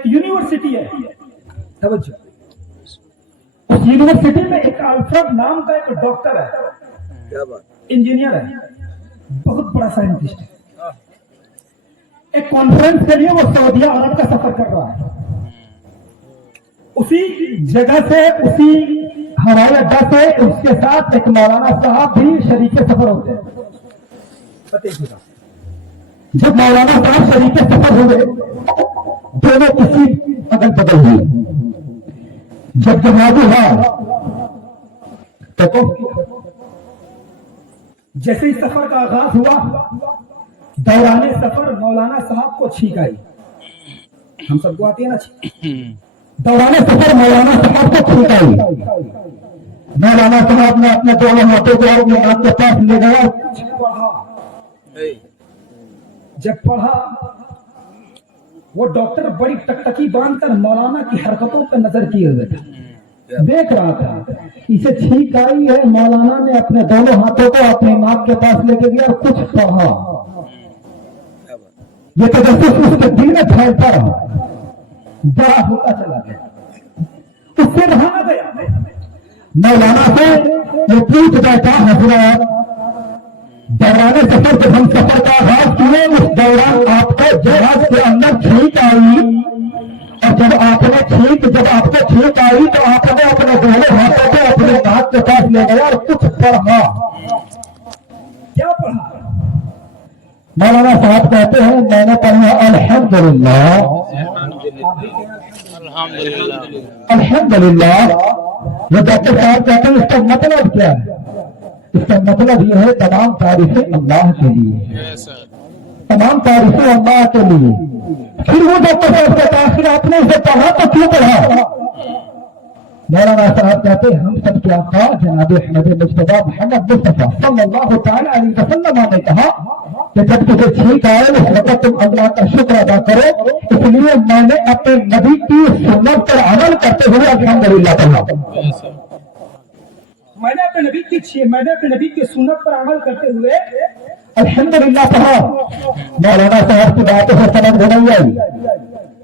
ایک یونیورسٹی ہے، توجہ، اس یونیورسٹی میں ایک الفریڈ نام کا ایک ڈاکٹر ہے، کیا بات، انجینئر ہے، بہت بڑا سائنٹسٹ ہے۔ ایک کانفرنس کے لیے وہ سعودیہ عرب کا سفر کر رہا ہے، اسی جگہ سے، اسی ہوائی اڈا سے اس کے ساتھ ایک مولانا صاحب بھی شریک سفر ہوتے ہیں۔ جب مولانا صاحب شریک سفر ہوئے دونوں کسی اگل بگل ہوئے، جب جماعت ہوا تو جیسے ہی سفر کا آغاز ہوا، دوران سفر مولانا صاحب کو چھینک آئی، ہم سب کو آتی ہے نا چھینک، دوران سفر مولانا صاحب کو چھینک آئی، مولانا صاحب نے اپنے دونوں ہاتھوں کو اپنے ناک کے پاس لے گیا، پڑھا، جب پڑھا وہ ڈاکٹر بڑی ٹکٹکی باندھ کر مولانا کی حرکتوں پر نظر کیے ہوئے تھا، دیکھ رہا تھا اسے چھینک آئی ہے، مولانا نے اپنے دونوں ہاتھوں کو اپنے ناک کے پاس لے کے گیا اور کچھ پڑھا، یہ تجسس اس کے دل میں پھیلتا رہا، بڑا ہوتا چلا گیا، اس سے رہا نہ گیا، مولانا سے وہ پوچھتا تھا، حضرت دوران سفر جب ہم سفر کا آغاز کیے اس دوران آپ کو جہاز کے اندر چھینک آئی، اور جب آپ کو چھینک آئی تو آپ نے اپنے دونوں ہاتھوں کو اپنے ناک کے پاس لے گیا اور کچھ پڑھا، کیا پڑھا؟ مولانا صاحب کہتے ہیں میں نے پڑھا الحمدللہ، الحمدللہ۔ وہ ڈاکٹر صاحب کہتے ہیں اس کا مطلب کیا ہے؟ اس کا مطلب یہ ہے تمام تعریفیں اللہ کے لیے، تمام تعریفیں اللہ کے لیے۔ پھر وہ ڈاکٹر صاحب کہتا ہے آخر آپ نے اسے پڑھا تو کیوں پڑھا؟ مولانا صاحب کہتے ہیں ہم سب کے آقا جناب احمد مجتبی محمد مصطفیٰ صلی اللہ تعالی علیہ وسلم نے کہا کہ جب تجھے چھینک آئے اس وقت تم اللہ کا شکر ادا کرو، اس لیے میں نے اپنے نبی کی سنت پر عمل کرتے ہوئے الحمدللہ پڑھا، میں نے اپنے نبی کی سنت پر عمل کرتے ہوئے الحمدللہ پڑھا۔ مولانا صاحب کی باتوں سے سمجھ نہیں آئی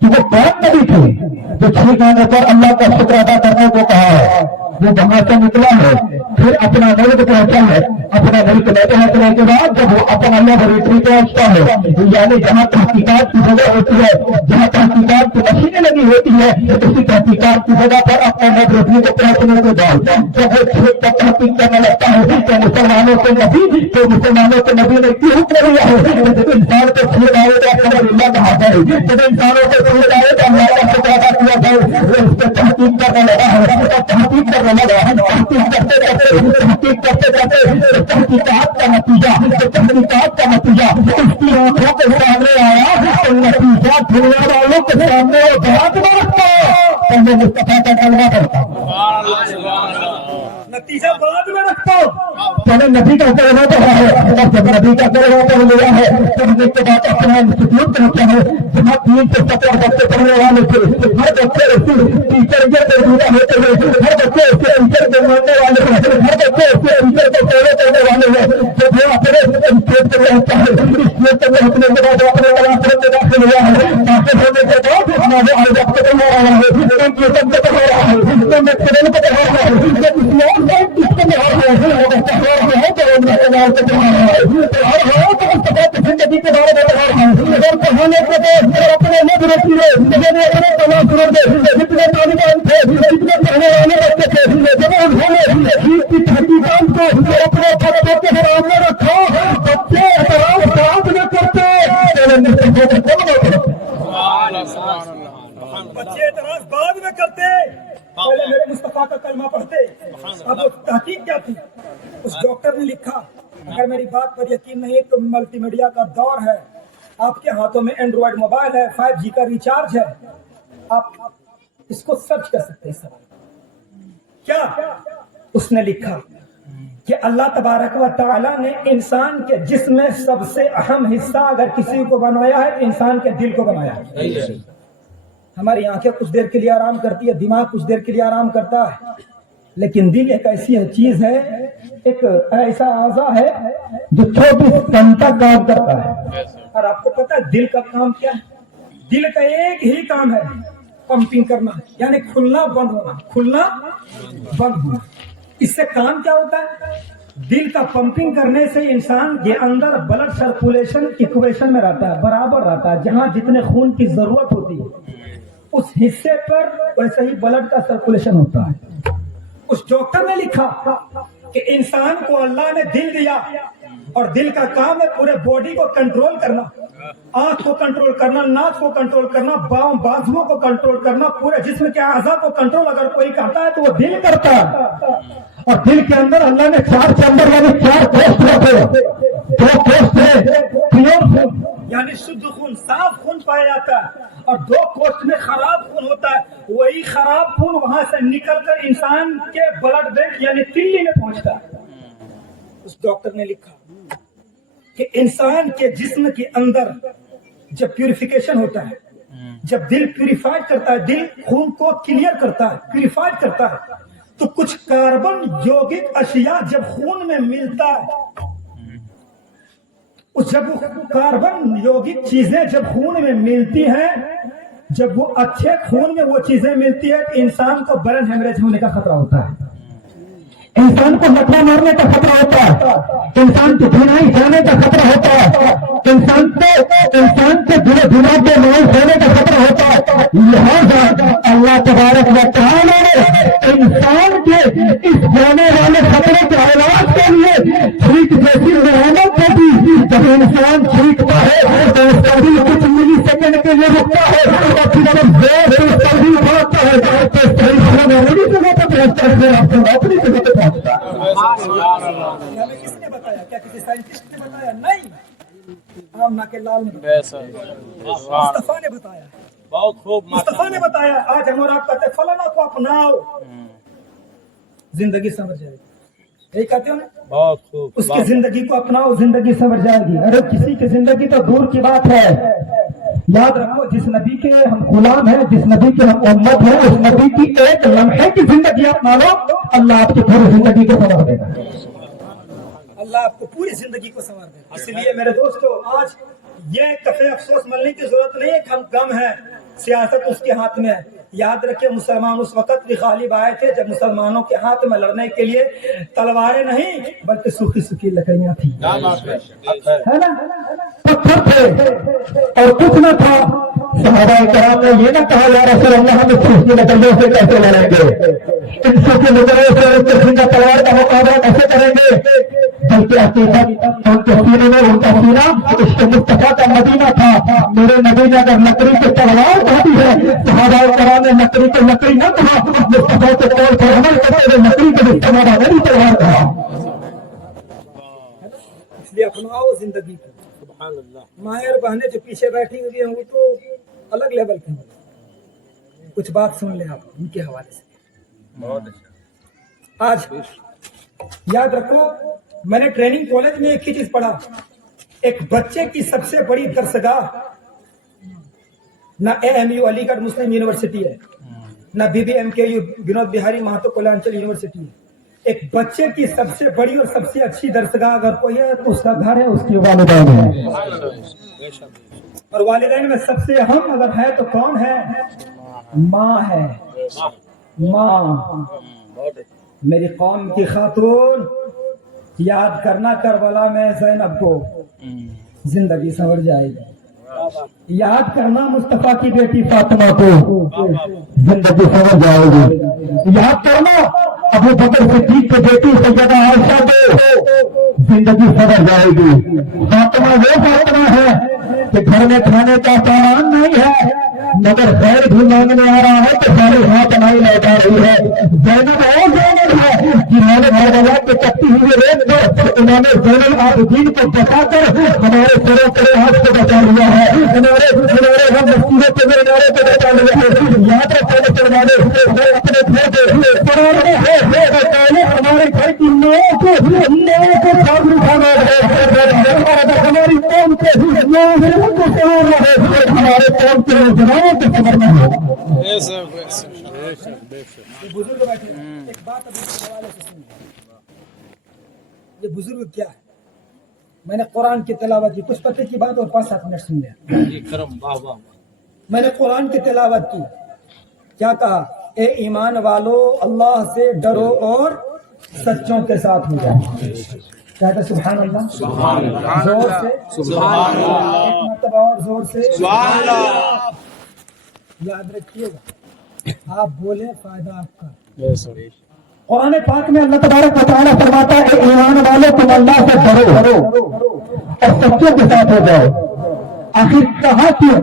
کہ وہ کون نبی تھے جو چھینک آنے پر اللہ کا شکر ادا کرنے کو کہا ہے، وہ جہاں سے نکلا ہے پھر اپنا ملک پہنچا ہے، اپنا ملک لے پہنچنے کے بعد جب وہ اپنا لیبوریٹری پہنچتا ہے، یعنی جہاں تحقیقات کی جگہ ہوتی ہے، جہاں تحقیقات کی مشینیں لگی ہوتی ہے، اسی تحقیقات کی جگہ پر اپنے لیبوریٹری کو پہنچنے کے بعد جب وہ چھینک پر تحقیق کرنے لگتا ہے تو مسلمانوں کے نبی نے کیوں حکم دیا ہے جب انسان کو چھینک آئے تو الحمدللہ کہا جائے، جب انسانوں کو چھینک آئے تو اللہ کا شکر ادا کیا جائے، وہ اس پہ تحقیق کرنے لگا ہے، تحقیق کرنے لگا ہے، تحقیق کرتے کرتے تحقیقات کا نتیجہ اس کی آنکھوں کے سامنے آیا تو نتیجہ دنیا والوں کے سامنے وہ بات نہ رکھتا، پہلے مصطفیٰ کا کلمہ پڑھتا، نتیجہ بعد میں رکھتا، پہلے نبی کا کلمہ پڑھا ہے، اور جب نبی کا کلمہ پڑھ لیا ہے پڑھنے کے بعد اپنا انسٹیٹیوٹ پہنچا ہے جہاں 3 سے 70 بچے پڑھنے والے تھے، ہر بچے ٹیچر کے تربیت ہوتے ہوئے، ہر بچے اس سے ٹیچر کے ماننے والے ہیں، ہر بچے اس سے ٹیچر کو فالو کرنے والے ہیں، جب وہ اپنے اسٹیٹ پہ رہتا ہے اسٹیٹ پہ رہنے کے بعد اپنے ملازمت میں داخل ہوا ہے، داخل ہونے کے بعد نہ وہ آئندہ کو پڑھ رہا ہے، کمپیوٹر کو پڑھ رہا ہے، میکسیمل کو پڑھ رہا ہے، جب اسلام کا اس کو پڑھا رہا ہے، اگر تحریر ہے تو ان مسئلات کو پڑھا رہا ہے، پڑھا رہا ہے تو مصطفیٰ کی زندگی کے بارے میں پڑھا رہا ہے، اگر پڑھانے کے بعد اپنے لیبوریٹری میں اپنے تناظروں میں جتنے طالبان تھے، جتنے پڑھنے والے بچے تھے، جب انہوں نے کی تحقیقات کو اپنے بچوں کے سامنے رکھا، بچے اعتراض بعد میں کرتے، بچے اعتراض بعد میں کرتے، پہلے میرے مصطفیٰ کا کلمہ پڑھتے۔ اب تحقیق کیا تھی؟ اس ڈاکٹر نے لکھا، اگر میری بات پر یقین نہیں تو ملٹی میڈیا کا دور ہے، آپ کے ہاتھوں میں اینڈرائڈ موبائل ہے، 5G کا ریچارج ہے، آپ اس کو سرچ کر سکتے ہیں۔ کیا اس نے لکھا کہ اللہ تبارک و تعالیٰ نے انسان کے جسم میں سب سے اہم حصہ اگر کسی کو بنایا ہے تو انسان کے دل کو بنایا ہے۔ ہماری آنکھیں کچھ دیر کے لیے آرام کرتی ہے، دماغ کچھ دیر کے لیے آرام کرتا ہے، لیکن دل ایک ایسی چیز ہے، ایک ایسا اعضا ہے جو 24 گھنٹہ کام کرتا ہے۔ اور آپ کو پتا ہے دل کا کام کیا ہے؟ دل کا ایک ہی کام ہے پمپنگ کرنا، یعنی کھلنا بند ہونا، کھلنا بند ہونا۔ اس سے کام کیا ہوتا ہے؟ دل کا پمپنگ کرنے سے انسان کے اندر بلڈ سرکولیشن ایکویشن میں رہتا ہے، برابر رہتا ہے، جہاں جتنے خون کی ضرورت ہوتی ہے اس حصے پر ویسے ہی بلڈ کا سرکولیشن ہوتا ہے۔ اس ڈاکٹر نے لکھا کہ انسان کو اللہ نے دل دیا اور دل کا کام ہے پورے باڈی کو کنٹرول کرنا، آنکھ کو کنٹرول کرنا، ناک کو کنٹرول کرنا، بازوؤں کو کنٹرول کرنا، پورے جسم کے اعضاء کو کنٹرول اگر کوئی کرتا ہے تو وہ دل کرتا ہے۔ اور دل کے اندر اللہ نے 4 چیمبر یعنی 4 کوسٹ رکھے، 2 کوسٹ ہے پیور خون یعنی شدھ خون، صاف خون پایا جاتا ہے، اور 2 کوسٹ میں خراب خون ہوتا ہے، وہی خراب خون وہاں سے نکل کر انسان کے بلڈ بینک یعنی تلی میں پہنچتا ہے۔ اس ڈاکٹر نے لکھا کہ انسان کے جسم کے اندر جب پیوریفیکیشن ہوتا ہے، جب دل پیوریفائی کرتا ہے، دل خون کو کلیئر کرتا ہے، پیوریفائی کرتا ہے، تو کچھ کاربن یوگک اشیاء جب خون میں ملتا ہے، جب وہ کاربن یوگک چیزیں جب خون میں ملتی ہیں، جب وہ اچھے خون میں وہ چیزیں ملتی ہے تو انسان کو برن ہیمریج ہونے کا خطرہ ہوتا ہے، انسان کو لکڑا مارنے کا خطرہ ہوتا ہے، انسان کو بھینائی جانے کا خطرہ ہوتا ہے، انسان کے دماغ کے مائل ہونے کا خطرہ ہوتا ہے۔ لہٰذا اللہ تبارک و تعالیٰ نے انسان کے اس ہونے والے خطرے کے علاج کے لیے چھینک جیسی رحمت کو دی۔ جب انسان چھینکتا ہے تو اس کا دل کچھ ملی سیکنڈ کے لیے رکتا ہے، اور پھر جب زور سے اس کا دل بڑھتا ہے تو صحیح جگہ پہ پہنچتا ہے، اپنی جگہ پہ پہنچتا ہے۔ ہمیں کس نے بتایا؟ کیا کسی سائنٹسٹ نے بتایا؟ نہیں، آمنہ کے لال نے بتایا، مصطفیٰ نے بتایا، بہت خوب مصطفیٰ نے بتایا۔ آج ہم اور آپ کہتے ہیں فلانا کو اپناؤ، زندگی سمجھ جائے گی، یہی کہتے ہو نا، بہت خوب، اس کی زندگی کو اپناؤ، زندگی سمجھ جائے گی۔ ارے کسی کی زندگی تو دور کی بات ہے، یاد رکھو جس نبی کے ہم غلام ہیں، جس نبی کے ہم امت ہیں، اس نبی کی ایک لمحے کی زندگی اپنا لو، اللہ آپ کی پوری زندگی کو سنوار دے گا، اللہ آپ کو پوری زندگی کو سنوار دے گا۔ اس لیے میرے دوستو، آج یہ کفے افسوس ملنے کی ضرورت نہیں ہے کہ ہم کم ہیں، سیاست اس کے ہاتھ میں ہے۔ یاد رکھیں مسلمان اس وقت بھی غالب آئے تھے جب مسلمانوں کے ہاتھ میں لڑنے کے لیے تلواریں نہیں بلکہ سوکھی سوکھی لکڑیاں تھیں، ہے نا، پتھر تھے اور کچھ نہ تھا۔ صحابہ کرام نے یہ نہ کہا یا رسول اللہ ہم اس سوکھی لکڑیوں سے کیسے لڑیں گے، ان سوکھی لکڑیوں سے اس قسم کا تلوار کا مقابلہ کیسے کریں گے، بلکہ حقیقت ان کے سینے میں ان کا سینہ عشق مصطفیٰ کا مدینہ تھا۔ میرے نبی نے اگر لکڑی کی تلوار کہی ہے، صحابہ کرام نے لکڑی کو لکڑی نہ کہا، مصطفیٰ کے قول پر عمل کرتے ہوئے لکڑی کو استعمال نہیں تلوار کہا۔ اس لیے اپناؤ زندگی کو۔ ماہر بہنیں جو پیچھے بیٹھی ہوئی ہیں وہ تو الگ لیول کے ہیں، کچھ بات سن لیں آپ ان کے حوالے سے۔ بہت اچھا۔ آج یاد رکھو، میں نے ٹریننگ کالج میں ایک ہی چیز پڑھا، ایک بچے کی سب سے بڑی درسگاہ نہ AMU علی گڑھ مسلم یونیورسٹی ہے، نہ BBMKU ونود بہاری مہاتو کلانچل یونیورسٹی ہے۔ ایک بچے کی سب سے بڑی اور سب سے اچھی درسگاہ اگر کوئی ہے تو اس کا گھر ہے، اس کی والدین ہے، اور والدین میں سب سے اہم اگر ہے تو کون ہے؟ ماں ہے، ماں۔ میری قوم کی خاتون یاد کرنا کربلا میں زینب کو، زندگی سنور جائے گی۔ یاد کرنا مصطفیٰ کی بیٹی فاطمہ کو، زندگی سنور جائے گی۔ یاد کرنا ابو بکر صدیق کی بیٹی سیدہ عائشہ کو، زندگی سنور جائے گی۔ فاطمہ وہ فاطمہ ہے کہ گھر میں کھانے کا سامان نہیں ہے مگر خیر بھی مانگنے آ رہا ہے تو سارے ہاتھ نہیں لوٹا رہی ہے۔ زینب اور زینب ہے جنہوں نے کربلا کے کٹی ہوئی ریت میں انہوں نے زین العابدین کو بچا کر ہمارے سروں کے ہاتھ کو بچا لیا ہے، ہمارے ہم مسیروں کے نعرے کو بچا لیا ہے۔ یاد رکھنے چلوا دے اپنے گھر کے ہمارے گھر کی نو کو سامنے کھانا ہے، ہماری قوم کے ہمارے قوم کے نوجوانوں کے خبر میں ہو۔ بزرگ بیٹھے ایک بات ابھی اس حوالے سے سنیں، یہ بزرگ کیا ہے؟ میں نے قرآن کی تلاوت کی، کچھ پتے کی بات اور 5-7 منٹ سن لیا۔ میں نے قرآن کی تلاوت کی، کیا کہا؟ اے ایمان والو اللہ سے ڈرو اور سچوں کے ساتھ ہو جاؤ۔ کیا کہ سبحان اللہ، زور سے سبحان اللہ، ایک مرتبہ اور زور سے سبحان اللہ۔ یاد رکھیے گا، آپ بولے فائدہ آپ کا۔ قرآن پاک میں اللہ تبارک و تعالیٰ فرماتا ہے اے ایمان والے تم اللہ سے ڈرو اور سچوں کے ساتھ ہو جاؤ۔ آخر کہا کیوں؟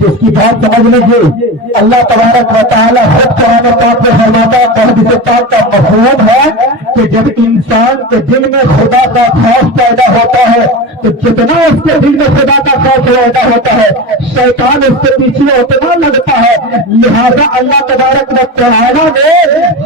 جس کی بات سمجھ لیجیے، اللہ تبارک و تعالیٰ خود قرآن پاک میں فرماتا ہے، حدیث پاک کا مفہوم ہے کہ جب انسان کے دل میں خدا کا خوف پیدا ہوتا ہے تو جتنا اس کے دل میں خدا کا خوف پیدا ہوتا ہے شیطان اس کے پیچھے اتنا لگتا ہے۔ لہذا اللہ تبارک و تعالیٰ نے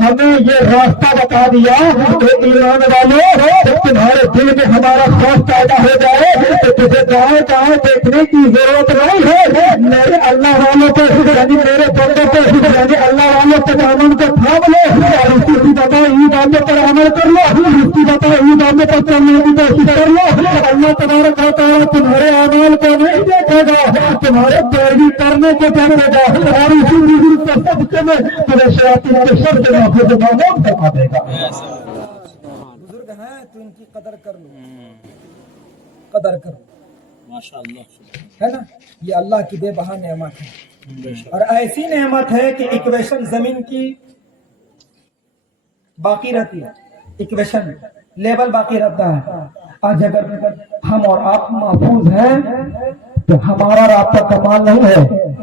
ہمیں یہ راستہ بتا دیا کہ ایمان والوں جب تمہارے دل میں ہمارا خوف پیدا ہو جائے تو تجھے دائیں بائیں دیکھنے کی ضرورت نہیں ہے، میرے اللہ والوں کو یعنی میرے بندوں کو یعنی اللہ والوں کے دامن کو تھام لو اور اسی کی بتا یہ باتوں پر عمل کر لو، اس کی بتا یہ باتوں پر چلنے کی کوشش کر لو۔ اللہ تبارک و تعالیٰ تمہارے اعمال کو نہیں دیکھے گا، تمہارے پیروی کرنے کو دیکھے گا اور اسی بزرگ کو سب میں تمہیں شیاطین کے شر سے محفوظ معمول کروا دے گا۔ بزرگ ہیں تو ان کی قدر کر لو، قدر کرو، ہے نا؟ یہ اللہ کی بے بہا نعمت ہے، اور ایسی نعمت ہے کہ ایکویشن زمین کی باقی رہتی ہے، ایکویشن لیول باقی رہتا ہے۔ آج اگر ہم اور آپ محفوظ ہیں تو ہمارا رابطہ کمال نہیں ہے،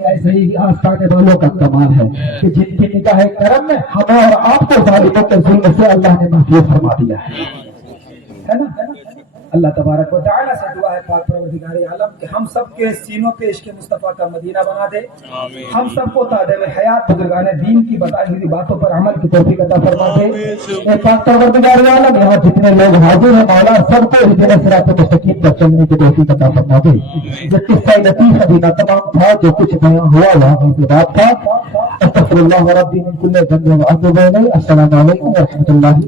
ایسے ہی آستانے والوں کا کمال ہے کہ جن کی نگاہ کرم میں ہمیں اور آپ کو ظالموں کے ظلم سے اللہ نے محفوظ فرما دیا ہے نا؟ اللہ تبارک و تعالیٰ سے دعا ہے پاک پروردگار عالم کہ ہم سب کے سینوں پہ عشق مصطفیٰ کا مدینہ بنا دے، ہم سب کو تعداد حیات بزرگان دین کی بتائی ہوئی باتوں پر عمل کی توفیق عطا فرما دے۔ اے پاک پروردگار عالم یہاں جتنے لوگ حاضر ہیں مولا سب کو ہدایت صراط مستقیم پر چلنے کی توفیق عطا فرما دے۔ جو قصہ لطیف مدینہ تمام تھا، جو کچھ بیان ہوا وہاں کی بات تھا۔ استغفر اللہ ربی من کل ذنب واتوب الیہ۔ السلام علیکم ورحمۃ اللہ۔